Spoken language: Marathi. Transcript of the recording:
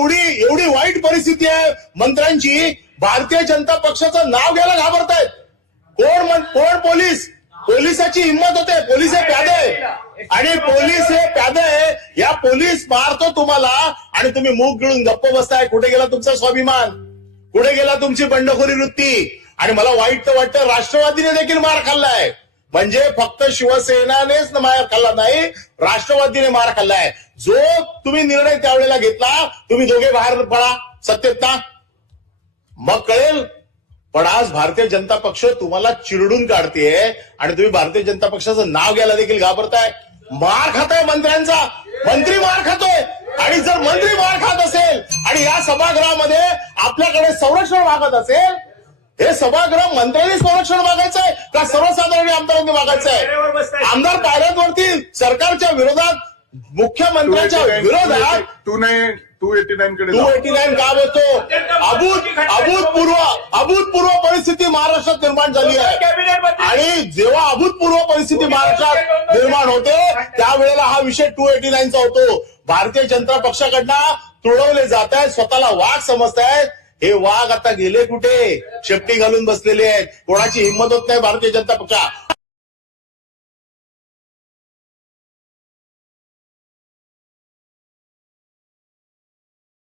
एवढी एवढी वाईट परिस्थिती आहे मंत्र्यांची, भारतीय जनता पक्षाचं नाव घ्यायला घाबरतायत. कोण पोलिसाची हिंमत होते. पोलीस हे प्यादे आहे आणि पोलीस हे प्यादे आहे. या पोलीस मारतो तुम्हाला आणि तुम्ही मूग गिळून गप्प बसताय. कुठे गेला तुमचा स्वाभिमान? कुठे गेला तुमची बंडखोरी वृत्ती? आणि मला वाईट तर वाटतं राष्ट्रवादीने देखील मार खाल्लाय. म्हणजे फक्त शिवसेनानेच मार खाल्ला नाही, राष्ट्रवादीने मार खाल्लाय. जो तुम्ही निर्णय त्यावेळेला घेतला, तुम्ही दोघे बाहेर पडा सत्तेत ना, मग कळेल. पण आज भारतीय जनता पक्ष तुम्हाला चिरडून काढतेय आणि तुम्ही भारतीय जनता पक्षाचं नाव घ्यायला देखील घाबरताय. मार खाताय मंत्र्यांचा. मंत्री मार खातोय. आणि जर मंत्री मार खात असेल आणि या सभागृहामध्ये आपल्याकडे संरक्षण मागत असेल, हे सभागृह मंत्र्यांनी संरक्षण मागायचंय का सर्वसाधारण आमदारांनी मागायचंय? आमदार पायऱ्यांवरती सरकारच्या विरोधात, मुख्यमंत्र्यांच्या विरोधात 289 कडे 289 का बोलतो? अभूतपूर्व परिस्थिती महाराष्ट्रात निर्माण झाली आहे. आणि जेव्हा अभूतपूर्व परिस्थिती महाराष्ट्रात निर्माण होते त्यावेळेला हा विषय 289चा होतो. भारतीय जनता पक्षाकडनं तुळवले जात आहेत, स्वतःला वाघ समजतायत. हे वाघ आता गेले कुठे? शेपटी घालून बसलेले आहेत. कोणाची हिंमत होत नाही भारतीय जनता पक्षा.